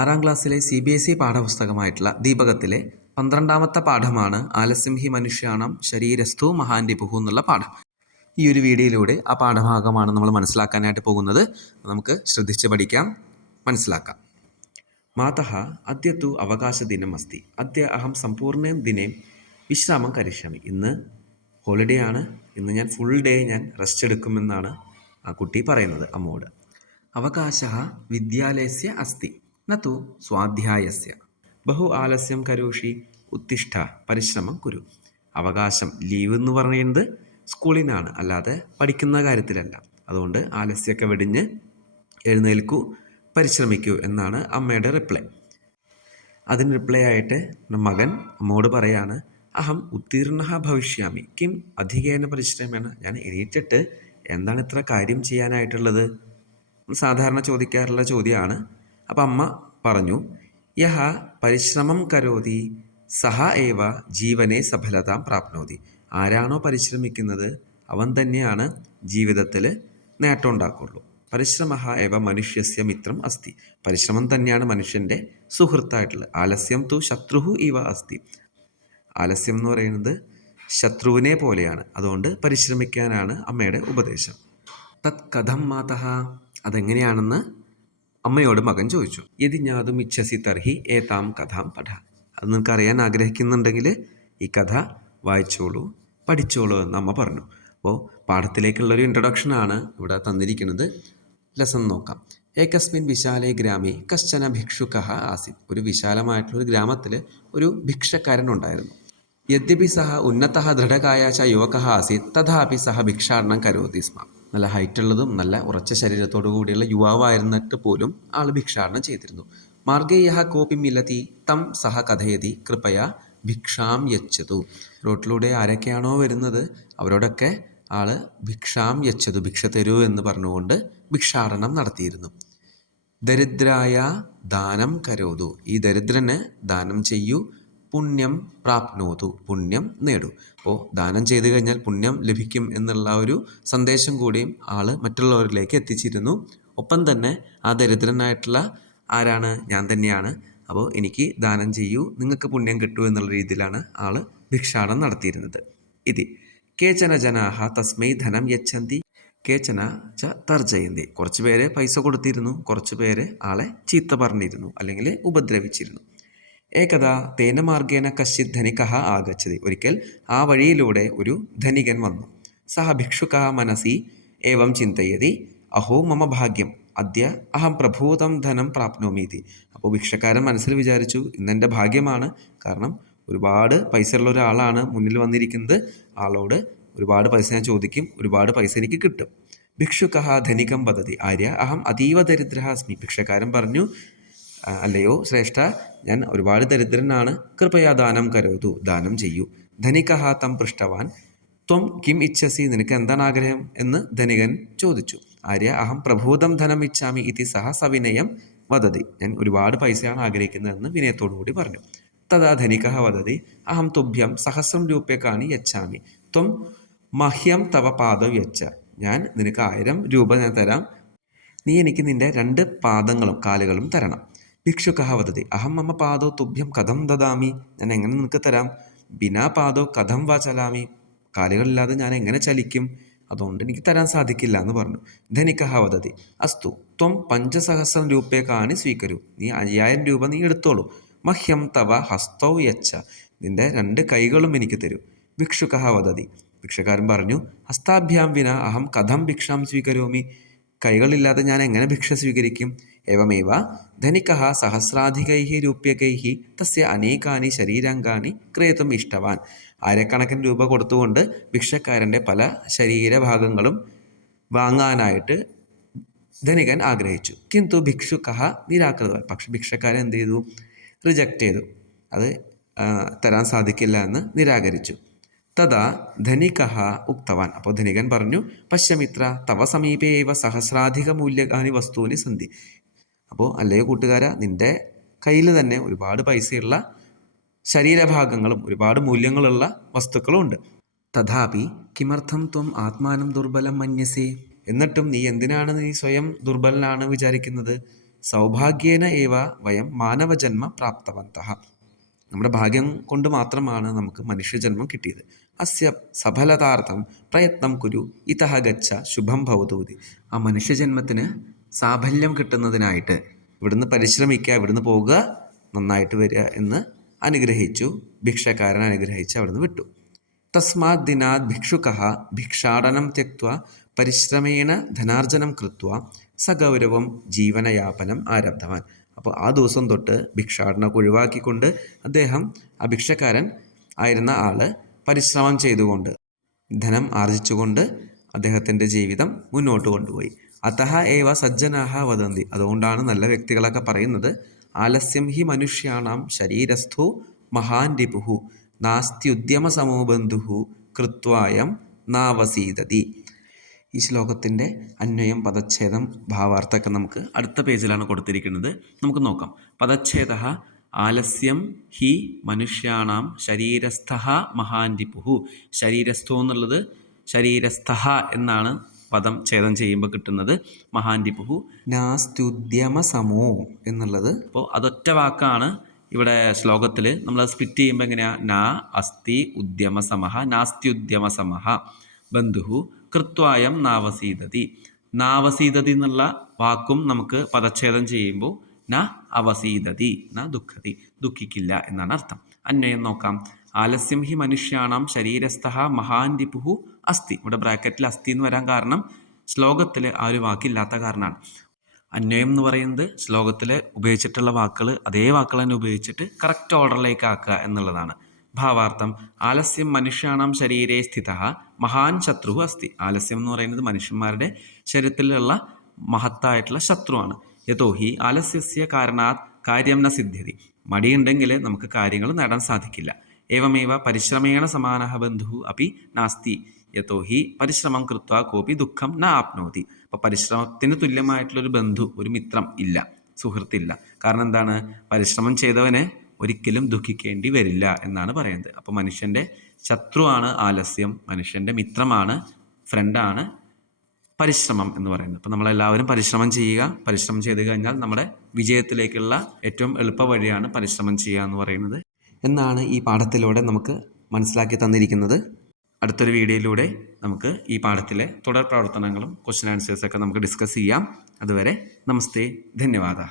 6ാം ക്ലാസ്സിലെ CBSE പാഠപുസ്തകമായിട്ടുള്ള ദീപകത്തിലെ 12ാമത്തെ പാഠമാണ് ആലസ്യം he മനുഷ്യാണം ശരീരസ്ഥു മഹാൻ രിപുഃ എന്നുള്ള പാഠം. ഈ ഒരു വീഡിയോയിലൂടെ ആ പാഠഭാഗമാണ് നമ്മൾ മനസ്സിലാക്കാനായിട്ട് പോകുന്നത്. നമുക്ക് ശ്രദ്ധിച്ച് പഠിക്കാം, മനസ്സിലാക്കാം. മാതഃ അദ്യ തു അവകാശദിനം അസ്തി. അദ്യ അഹം സമ്പൂർണ്ണ ദിനേ വിശ്രാമം കരിഷ്യാമി. ഇന്ന് ഹോളിഡേ ആണ്, ഇന്ന് ഞാൻ ഫുൾ ഡേ ഞാൻ റെസ്റ്റ് എടുക്കുമെന്നാണ് ആ കുട്ടി പറയുന്നത് അമ്മോട്. അവകാശഃ വിദ്യാലയസ്യ അസ്തി നതു സ്വാധ്യായസ്യ. ബഹു ആലസ്യം കരോഷി ഉത്തിഷ്ഠ പരിശ്രമം കുരു. അവകാശം, ലീവ് എന്ന് പറയുന്നത് സ്കൂളിനാണ്, അല്ലാതെ പഠിക്കുന്ന കാര്യത്തിലല്ല. അതുകൊണ്ട് ആലസ്യമൊക്കെ വെടിഞ്ഞ് എഴുന്നേൽക്കൂ, പരിശ്രമിക്കൂ എന്നാണ് അമ്മയുടെ റിപ്ലൈ. അതിന് റിപ്ലൈ ആയിട്ട് മകൻ അമ്മോട് പറയാണ്, അഹം ഉത്തീർണ ഭവിഷ്യാമി കിം അധികേന പരിശ്രമേണ. ഞാൻ എണീറ്റിട്ട് എന്താണ് ഇത്ര കാര്യം ചെയ്യാനായിട്ടുള്ളത്? സാധാരണ ചോദിക്കാറുള്ള ചോദ്യമാണ്. അപ്പം അമ്മ പറഞ്ഞു, യഹ പരിശ്രമം കരോതി സഹ ഏവ ജീവനെ സഫലതാം പ്രാപ്നോതി. ആരാണോ പരിശ്രമിക്കുന്നത് അവൻ തന്നെയാണ് ജീവിതത്തിൽ നേട്ടം ഉണ്ടാക്കുള്ളൂ. പരിശ്രമഃ ഏവ മനുഷ്യസ്യ മിത്രം അസ്തി. പരിശ്രമം തന്നെയാണ് മനുഷ്യൻ്റെ സുഹൃത്തായിട്ടുള്ളത്. ആലസ്യം തു ശത്രുഹു ഇവ അസ്തി. ആലസ്യം എന്ന് പറയുന്നത് ശത്രുവിനെ പോലെയാണ്. അതുകൊണ്ട് പരിശ്രമിക്കാനാണ് അമ്മയുടെ ഉപദേശം. തത് കഥം മാതഃ. അതെങ്ങനെയാണെന്ന് അമ്മയോട് മകൻ ചോദിച്ചു. യദി ജ്ഞാതും ഇച്ഛസി തർഹി ഏതാം കഥാം പഠ. അത് നിങ്ങൾക്ക് അറിയാൻ ആഗ്രഹിക്കുന്നുണ്ടെങ്കിൽ ഈ കഥ വായിച്ചോളൂ, പഠിച്ചോളൂ എന്ന് അമ്മ പറഞ്ഞു. അപ്പോൾ പാഠത്തിലേക്കുള്ളൊരു ഇൻട്രൊഡക്ഷനാണ് ഇവിടെ തന്നിരിക്കുന്നത്. ലെസൺ നോക്കാം. ഏകസ്മിൻ വിശാലേ ഗ്രാമേ കശ്ചന ഭിക്ഷുകഃ ആസീത്. ഒരു വിശാലമായിട്ടുള്ളൊരു ഗ്രാമത്തിൽ ഒരു ഭിക്ഷക്കാരനുണ്ടായിരുന്നു. യദ്യപി സഹ ഉന്നതഃ ദൃഢകായ ച യുവകഃ ആസീത് തഥാപി സഹ ഭിക്ഷാടനം കരോതി സ്മ. നല്ല ഹൈറ്റുള്ളതും നല്ല ഉറച്ച ശരീരത്തോടു കൂടിയുള്ള യുവാവായിരുന്നിട്ട് പോലും ആൾ ഭിക്ഷാടനം ചെയ്തിരുന്നു. മാർഗേ യഃ കോപി മിലതി തം സഹ കഥയതി കൃപയാ ഭിക്ഷാം യച്ഛതു. റോട്ടിലൂടെ ആരൊക്കെയാണോ വരുന്നത് അവരോടൊക്കെ ആൾ ഭിക്ഷാം യച്ഛതു, ഭിക്ഷ തരൂ എന്ന് പറഞ്ഞുകൊണ്ട് ഭിക്ഷാടനം നടത്തിയിരുന്നു. ദരിദ്രായ ദാനം കരോതു. ഈ ദരിദ്രന് ദാനം ചെയ്യൂ, പുണ്യം പ്രാപ്നോതു, പുണ്യം നേടൂ. അപ്പോൾ ദാനം ചെയ്തു കഴിഞ്ഞാൽ പുണ്യം ലഭിക്കും എന്നുള്ള ഒരു സന്ദേശം കൂടിയും ആൾ മറ്റുള്ളവരിലേക്ക് എത്തിച്ചിരുന്നു. ഒപ്പം തന്നെ ആ ദരിദ്രനായിട്ടുള്ള ആരാണ്? ഞാൻ തന്നെയാണ്. അപ്പോൾ എനിക്ക് ദാനം ചെയ്യൂ, നിങ്ങൾക്ക് പുണ്യം കിട്ടൂ എന്നുള്ള രീതിയിലാണ് ആൾ ഭിക്ഷാടനം നടത്തിയിരുന്നത്. ഇതി കേചന ജനാഹ തസ്മൈ ധനം യച്ഛന്തി കേചന ച തർജയന്തി. കുറച്ച് പേര് പൈസ കൊടുത്തിരുന്നു, കുറച്ച് പേര് ആളെ ചീത്ത പറഞ്ഞിരുന്നു അല്ലെങ്കിൽ ഉപദ്രവിച്ചിരുന്നു. ഏകദാ തേന മാർഗേന കശ്ചിത് ധനികഃ ആഗച്ഛതി. ഒരിക്കൽ ആ വഴിയിലൂടെ ഒരു ധനികൻ വന്നു. സഹ ഭിക്ഷുകഃ മനസി ഏവം ചിന്തയതി അഹോ മമ ഭാഗ്യം അദ്യ അഹം പ്രഭൂതം ധനം പ്രാപ്നോമീതി. അപ്പോൾ ഭിക്ഷക്കാരൻ മനസ്സിൽ വിചാരിച്ചു, ഇന്നെൻ്റെ ഭാഗ്യമാണ്, കാരണം ഒരുപാട് പൈസ ഉള്ള ഒരാളാണ് മുന്നിൽ വന്നിരിക്കുന്നത്. ആളോട് ഒരുപാട് പൈസ ഞാൻ ചോദിക്കും, ഒരുപാട് പൈസ എനിക്ക് കിട്ടും. ഭിക്ഷുകഃ ധനികം വദതി ആര്യ അഹം അതീവ ദരിദ്രഃ അസ്മി. ഭിക്ഷക്കാരൻ പറഞ്ഞു, അല്ലയോ ശ്രേഷ്ഠ, ഞാൻ ഒരുപാട് ദരിദ്രനാണ്, കൃപയാ ദാനം കരോതു, ദാനം ചെയ്യൂ. ധനികഃ തം പൃഷ്ടവാൻ ത്വം കിം ഇച്ഛസി. നിനക്ക് എന്താണ് ആഗ്രഹം എന്ന് ധനികൻ ചോദിച്ചു. ആര്യ അഹം പ്രഭൂതം ധനം ഇച്ഛാമി ഇതി സഹ സവിനയം വദതി. ഞാൻ ഒരുപാട് പൈസയാണ് ആഗ്രഹിക്കുന്നതെന്ന് വിനയത്തോടു കൂടി പറഞ്ഞു. തഥാ ധനികഃ വദതി അഹം തുഭ്യം സഹസ്രം രൂപ്യകാണി യച്ഛാമി ത്വം മഹ്യം തവ പാദം യച്ഛ. ഞാൻ നിനക്ക് 1000 രൂപ ഞാൻ തരാം, നീ എനിക്ക് നിൻ്റെ 2 പാദങ്ങളും കാലുകളും തരണം. ഭിക്ഷുകഃ വദതി അഹം മമ പാദോ തുഭ്യം കഥം ദദാമി. ഞാൻ എങ്ങനെ നിനക്ക് തരാം? ബിനാ പാദോ കഥം വാ ചലാമി. കാലുകളില്ലാതെ ഞാൻ എങ്ങനെ ചലിക്കും? അതുകൊണ്ട് എനിക്ക് തരാൻ സാധിക്കില്ല എന്ന് പറഞ്ഞു. ധനികഃ വദതി അസ്തു ത്വം 5,000 രൂപ്യകാണി സ്വീകരൂ. നീ 5000 രൂപ നീ എടുത്തോളൂ. മഹ്യം തവ ഹസ്തൗ യച്ഛ. നിൻ്റെ 2 കൈകളും എനിക്ക് തരൂ. ഭിക്ഷുകഃ വദതി. ഭിക്ഷക്കാരൻ പറഞ്ഞു, ഹസ്താഭ്യാം വിന അഹം കഥം ഭിക്ഷാം സ്വീകരോമി. കൈകളില്ലാതെ ഞാൻ എങ്ങനെ ഭിക്ഷ സ്വീകരിക്കും? ഏവമേവ ധനികഃ സഹസ്രാധികൈഃ രൂപ്യകൈഃ തസ്യ അനേകാനി ശരീരാംഗാനി ക്രേതും ഇഷ്ടവാൻ. ആയിരക്കണക്കിന് രൂപ കൊടുത്തുകൊണ്ട് ഭിക്ഷക്കാരൻ്റെ പല ശരീരഭാഗങ്ങളും വാങ്ങാനായിട്ട് ധനികൻ ആഗ്രഹിച്ചു. കിന്തു ഭിക്ഷുകഃ നിരാകൃതവാൻ. പക്ഷെ ഭിക്ഷക്കാരൻ എന്ത് ചെയ്തു? റിജക്റ്റ് ചെയ്തു. അത് തരാൻ സാധിക്കില്ല എന്ന് നിരാകരിച്ചു. തഥാ ധനികഃ ഉക്തവാൻ. അപ്പോൾ ധനികൻ പറഞ്ഞു, പശ്യമിത്ര തവ സമീപേ ഏവ സഹസ്രാധിക മൂല്യകാനി വസ്തുവിന് സന്ധി. അപ്പോൾ അല്ലയോ കൂട്ടുകാരാ, നിൻ്റെ കയ്യിൽ തന്നെ ഒരുപാട് പൈസയുള്ള ശരീരഭാഗങ്ങളും ഒരുപാട് മൂല്യങ്ങളുള്ള വസ്തുക്കളും ഉണ്ട്. തഥാപി കിമർത്ഥം ത്വം ആത്മാനം ദുർബലം മന്യസേ. എന്നിട്ടും നീ എന്തിനാണ് നീ സ്വയം ദുർബലനാണ് വിചാരിക്കുന്നത്? സൗഭാഗ്യേന ഏവ വയം മാനവജന്മ പ്രാപ്തവന്തഃ. നമ്മുടെ ഭാഗ്യം കൊണ്ട് മാത്രമാണ് നമുക്ക് മനുഷ്യജന്മം കിട്ടിയത്. അസ്യ സഫലതാർത്ഥം പ്രയത്നം കുരു ഇതഹ ഗച്ഛ ശുഭം ഭവതൂതി. ആ മനുഷ്യജന്മത്തിന് സാഫല്യം കിട്ടുന്നതിനായിട്ട് ഇവിടുന്ന് പരിശ്രമിക്കുക, ഇവിടുന്ന് പോകുക, നന്നായിട്ട് വരിക എന്ന് അനുഗ്രഹിച്ചു. ഭിക്ഷക്കാരൻ അനുഗ്രഹിച്ച് അവിടുന്ന് വിട്ടു. തസ്മാത് ദിനാത് ഭിക്ഷുകഃ ഭിക്ഷാടനം ത്യക്ത്വാ പരിശ്രമേണ ധനാർജനം കൃത്വാ സഗൗരവം ജീവനയാപനം ആരബ്ധവാൻ. അപ്പോൾ ആ ദിവസം തൊട്ട് ഭിക്ഷാടനമൊക്കെ ഒഴിവാക്കിക്കൊണ്ട് അദ്ദേഹം, ആ ഭിക്ഷക്കാരൻ ആയിരുന്ന ആൾ, പരിശ്രമം ചെയ്തുകൊണ്ട് ധനം ആർജിച്ചുകൊണ്ട് അദ്ദേഹത്തിൻ്റെ ജീവിതം മുന്നോട്ട് കൊണ്ടുപോയി. അതഹ ഏവ സജ്ജനാഹ വദന്തി. അതുകൊണ്ടാണ് നല്ല വ്യക്തികളൊക്കെ പറയുന്നത്, ആലസ്യം ഹി മനുഷ്യാണാം ശരീരസ്ഥോ മഹാൻ രിപുഹു നാസ്ത്യുദ്യമസമോ ബന്ധുഹു കൃത്വായം നാവസീദതി. ഈ ശ്ലോകത്തിൻ്റെ അന്വയം, പദച്ഛേദം, ഭാവാർത്ഥമൊക്കെ നമുക്ക് അടുത്ത പേജിലാണ് കൊടുത്തിരിക്കുന്നത്. നമുക്ക് നോക്കാം. പദച്ഛേദ ആലസ്യം ഹി മനുഷ്യാണാം ശരീരസ്ഥ മഹാൻ രിപുഹു. ശരീരസ്ഥോ എന്നുള്ളത് ശരീരസ്ഥ എന്നാണ് പദം ഛേദം ചെയ്യുമ്പോൾ കിട്ടുന്നത്. മഹാൻ രിപുഹു നാസ്ത്യുദ്യമസമോ എന്നുള്ളത്. അപ്പോൾ അതൊറ്റ വാക്കാണ് ഇവിടെ ശ്ലോകത്തിൽ. നമ്മൾ സ്പ്ലിറ്റ് ചെയ്യുമ്പോൾ എങ്ങനെയാണ്? നാ അസ്തി ഉദ്യമസമഃ നാസ്ത്യുദ്യമസമഃ ബന്ധുഹു കൃത്വായം നാവസീദതി. നാവസീദതി എന്നുള്ള വാക്കും നമുക്ക് പദച്ഛേദം ചെയ്യുമ്പോൾ ന അവസീദതി ന ദുഃഖതി, ദുഃഖിക്കില്ല എന്നാണ് അർത്ഥം. അന്വയം നോക്കാം. ആലസ്യം ഹി മനുഷ്യാണാം ശരീരസ്ഥ മഹാൻ രിപുഹു അസ്തി. ഇവിടെ ബ്രാക്കറ്റിൽ അസ്തി എന്ന് വരാൻ കാരണം ശ്ലോകത്തിൽ ആ ഒരു വാക്കില്ലാത്ത കാരണമാണ്. അന്വയം എന്ന് പറയുന്നത് ശ്ലോകത്തിൽ ഉപയോഗിച്ചിട്ടുള്ള വാക്കുകൾ അതേ വാക്കുകൾ തന്നെ ഉപയോഗിച്ചിട്ട് കറക്റ്റ് ഓർഡറിലേക്ക് ആക്കുക എന്നുള്ളതാണ്. ഭാവാർത്ഥം ആലസ്യം മനുഷ്യാണാം ശരീരേ സ്ഥിത മഹാൻ ശത്രു അസ്തി. ആലസ്യം എന്ന് പറയുന്നത് മനുഷ്യന്മാരുടെ ശരീരത്തിലുള്ള മഹത്തായിട്ടുള്ള ശത്രുവാണ്. യതോഹി ആലസ്യസ്യ കാരണാത് കാര്യം ന സിദ്ധ്യതി. മടിയുണ്ടെങ്കിൽ നമുക്ക് കാര്യങ്ങൾ നേടാൻ സാധിക്കില്ല. ഏവമേവ പരിശ്രമേണ സമാനഃ ബന്ധുഃ അപി നാസ്തി യതോഹി പരിശ്രമം കൃത്വാ കോപി ദുഃഖം ന ആപ്നോതി. അപ്പോൾ പരിശ്രമത്തിന് തുല്യമായിട്ടുള്ളൊരു ബന്ധു, ഒരു മിത്രം ഇല്ല, സുഹൃത്തില്ല. കാരണം എന്താണ്? പരിശ്രമം ചെയ്തവനെ ഒരിക്കലും ദുഃഖിക്കേണ്ടി വരില്ല എന്നാണ് പറയുന്നത്. അപ്പോൾ മനുഷ്യൻ്റെ ശത്രുവാണ് ആലസ്യം, മനുഷ്യൻ്റെ മിത്രമാണ്, ഫ്രണ്ടാണ് പരിശ്രമം എന്ന് പറയുന്നത്. അപ്പോൾ നമ്മളെല്ലാവരും പരിശ്രമം ചെയ്യുക. പരിശ്രമം ചെയ്ത് കഴിഞ്ഞാൽ നമ്മുടെ വിജയത്തിലേക്കുള്ള ഏറ്റവും എളുപ്പ വഴിയാണ് പരിശ്രമം ചെയ്യുക എന്ന് പറയുന്നത് എന്നാണ് ഈ പാഠത്തിലൂടെ നമുക്ക് മനസ്സിലാക്കി തന്നിരിക്കുന്നത്. അടുത്തൊരു വീഡിയോയിലൂടെ നമുക്ക് ഈ പാഠത്തിലെ തുടർ പ്രവർത്തനങ്ങളും ക്വസ്റ്റ്യൻ ആൻസേഴ്സൊക്കെ നമുക്ക് ഡിസ്കസ് ചെയ്യാം. അതുവരെ നമസ്തേ, ധന്യവാദ.